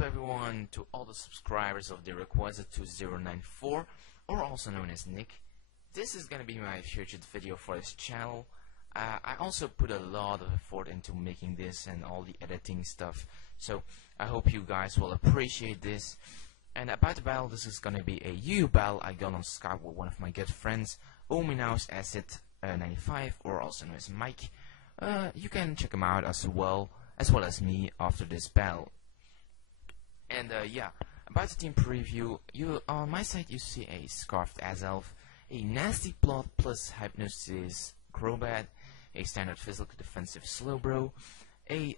up everyone to all the subscribers of the Requester2094, or also known as Nick. This is gonna be my featured video for this channel. I also put a lot of effort into making this and all the editing stuff, so I hope you guys will appreciate this. And about the battle, this is gonna be a UU battle I got on Skype with one of my good friends, Ominaus Acid95, or also known as Mike. You can check him out as well as me after this battle. And yeah, about the team preview, on my side you see a Scarfed Azelf, a Nasty Plot plus Hypnosis Crobat, a standard physical defensive Slowbro,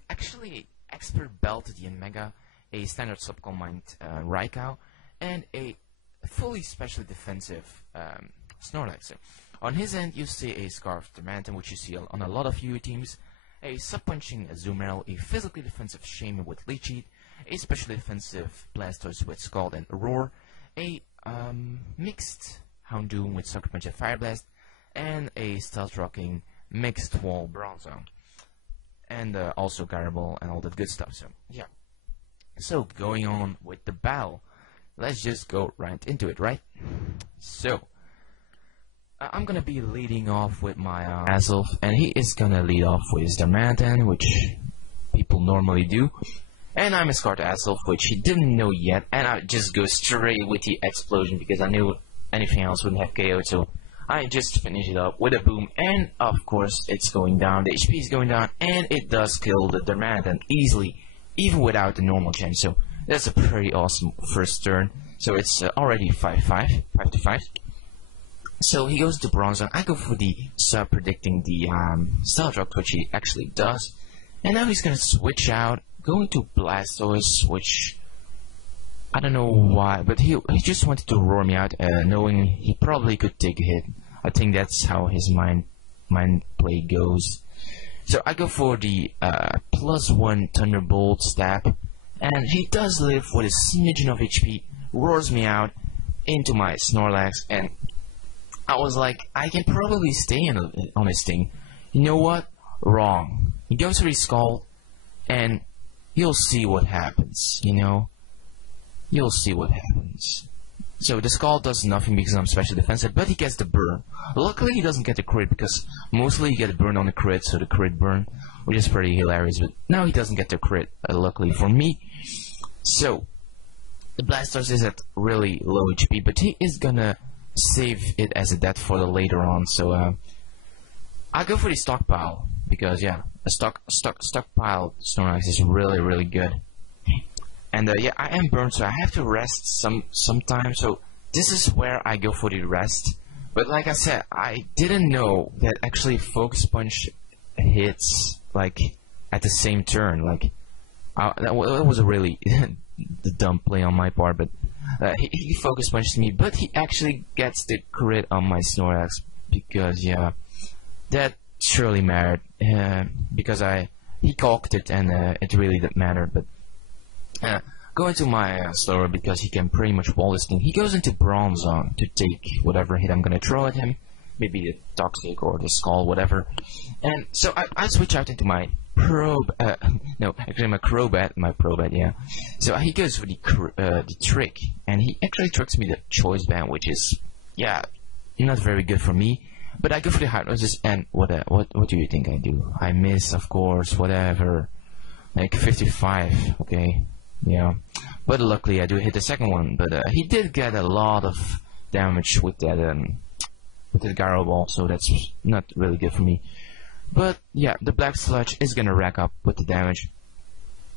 actually Expert Belted Mega, a standard Subcombined Raikou, and a fully specially defensive Snorlax. So, on his end you see a Scarfed Darmanitan, which you see on a lot of UU teams, a Sub-Punching Azumarill, a physically defensive Shaman with Leech Seed, a specially defensive Blastoise with Scald and Roar, a mixed Houndoom with Sucker Punch and Fire Blast, and a Stealth Rocking mixed Wall Bronzong, and also Garable and all that good stuff. So yeah, so going on with the battle, let's just go right into it, right? So I'm gonna be leading off with my Azelf, and he is gonna lead off with his Darmanitan, which people normally do. And I'm a Scarfed Azelf, which he didn't know yet, and I just go straight with the explosion because I knew anything else wouldn't have KO'd, so I just finish it up with a boom, and of course it's going down, the HP is going down, and it does kill the Darmanitan easily, even without the normal gen, so that's a pretty awesome first turn. So it's already 5-5, 5-5. So he goes to Bronzong, I go for the sub predicting the Stealth Rock, which he actually does, and now he's gonna switch out, going to Blastoise, which I don't know why, but he just wanted to roar me out, knowing he probably could take a hit. I think that's how his mind play goes. So I go for the +1 Thunderbolt stab, and he does live with a smidgen of HP, roars me out into my Snorlax, and I was like, I can probably stay on his thing. You know what? Wrong. He goes for his Scald, and you'll see what happens, you know? You'll see what happens. So the Scald does nothing because I'm special defensive, but he gets the burn. Luckily he doesn't get the crit because mostly you get a burn on the crit, so the crit burn, which is pretty hilarious, but now he doesn't get the crit, luckily for me. So, the Blastoise is at really low HP, but he is gonna save it as a death for the later on, so I go for the stockpile, because yeah, a stockpile Snorlax is really good. And yeah, I am burned, so I have to rest sometime. So this is where I go for the rest. But like I said, I didn't know that actually Focus Punch hits like at the same turn. Like that was a really the dumb play on my part. But he Focus Punched me, but he actually gets the crit on my Snorlax because yeah, that surely mattered because he cocked it and it really didn't matter. But going to my slower because he can pretty much wall this thing. He goes into Bronzong to take whatever hit I'm gonna throw at him, maybe the Toxic or the Skull, whatever. And so I switch out into my no, actually my Crobat, yeah. So he goes for the trick, and he actually tricks me the Choice Band, which is yeah, not very good for me. But I go for the Hypnosis, and what do you think I do? I miss, of course, whatever, like 55, okay. Yeah, but luckily I do hit the second one. But he did get a lot of damage with that Gyro Ball, so that's not really good for me. But yeah, the Black Sludge is gonna rack up with the damage.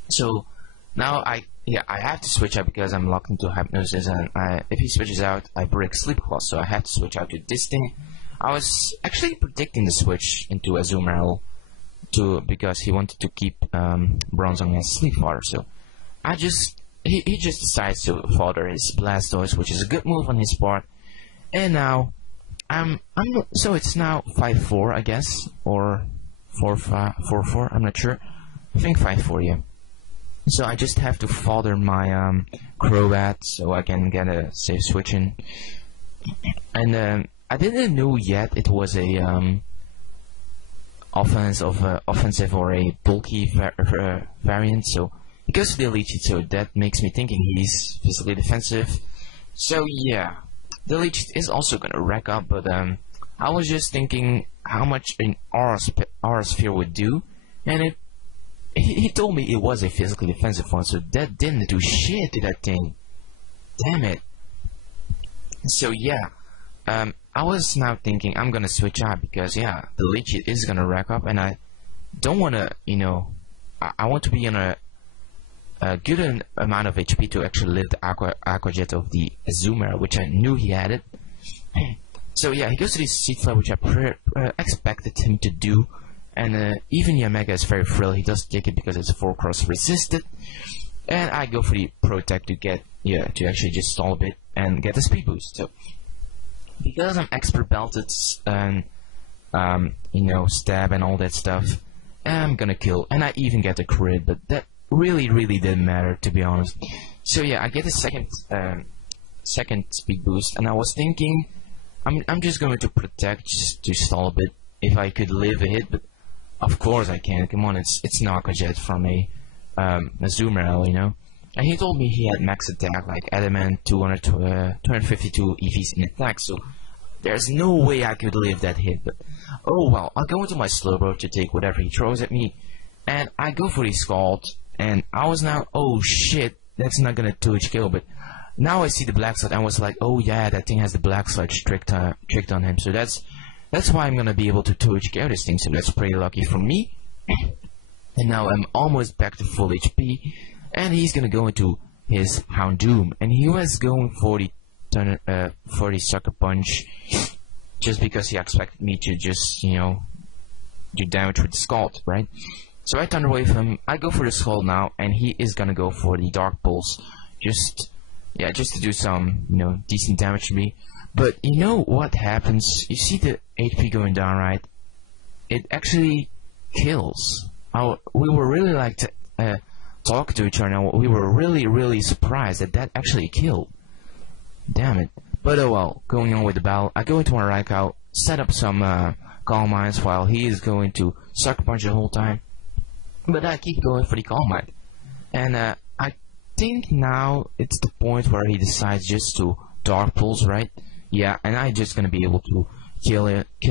So now I have to switch out because I'm locked into Hypnosis, and if he switches out, I break Sleep Claw. So I have to switch out to this thing. I was actually predicting the switch into Azumarill because he wanted to keep Bronzong as Sleep Water. So he just decides to fodder his Blastoise, which is a good move on his part. And now so it's now 5-4, I guess, or 4-4. I'm not sure. I think 5-4, yeah. So I just have to fodder my Crobat so I can get a safe switch in. And I didn't know yet it was a offensive or a bulky variant, so he goes to the elite cheat, so that makes me thinking he's physically defensive. So yeah, the elite cheat is also gonna rack up, but I was just thinking how much an aura sphere would do, and he told me it was a physically defensive one, so that didn't do shit to that thing. Damn it. So yeah, I was now thinking I'm gonna switch out because yeah, the elite cheat is gonna rack up, and I don't wanna, you know, I want to be on a good amount of HP to actually live the Aqua Jet of the Azumarill, which I knew he had it. So yeah, he goes to the Seed Fly, which I expected him to do, and even Yamega is very thrilled. He does take it because it's 4-cross resisted, and I go for the Protect to get, yeah, to actually just stall a bit and get the speed boost. So because I'm expert belted and you know, stab and all that stuff, I'm gonna kill, and I even get the crit, but that really didn't matter, to be honest. So yeah, I get a second speed boost, and I was thinking I'm just going to Protect just to stall a bit if I could live a hit, but of course I can't. Come on, it's an Aqua Jet from a Azumarill, you know. And he told me he had max attack like Adamant, 252 EVs in attack, so there's no way I could live that hit. But oh well, I'll go into my Slowbro to take whatever he throws at me, and I go for the Scald, and I was now, oh shit, that's not gonna 2H kill, but now I see the Black Sludge, and I was like, oh yeah, that thing has the Black Sludge tricked on him, so that's why I'm gonna be able to 2H kill this thing, so that's pretty lucky for me. And now I'm almost back to full HP, and he's gonna go into his Houndoom, and he was going for the Sucker Punch, just because he expected me to just, you know, do damage with the Scald, right? So I Thunder Wave him, I go for the Scald now, and he is gonna go for the Dark Pulse, just to do some, you know, decent damage to me. But you know what happens? You see the HP going down, right? It actually kills. We were really like talking to each other, and we were really surprised that actually killed. Damn it. But oh well, going on with the battle, I go into my Raikou, set up some Calm Minds while he is going to Sucker Punch the whole time. But I keep going for the Calm Mind. And I think now it's the point where he decides just to Dark Pulse, right? Yeah, and I'm just gonna be able to kill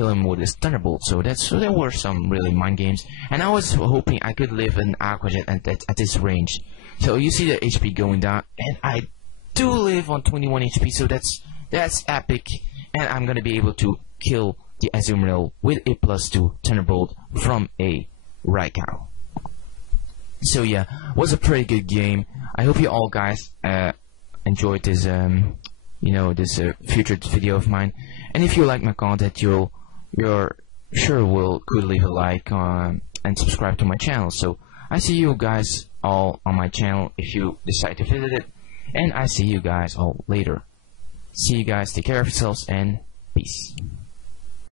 him with his Thunderbolt. So there were some really mind games, and I was hoping I could live an Aqua Jet at this range. So you see the HP going down, and I do live on 21 HP. So that's epic, and I'm gonna be able to kill the Azumarill with a +2 Thunderbolt from a Raikou. So yeah, was a pretty good game. I hope you all guys enjoyed this you know, this featured video of mine. And if you like my content, you're sure could leave a like and subscribe to my channel. So I see you guys all on my channel if you decide to visit it, and I see you guys all later. See you guys, take care of yourselves, and peace.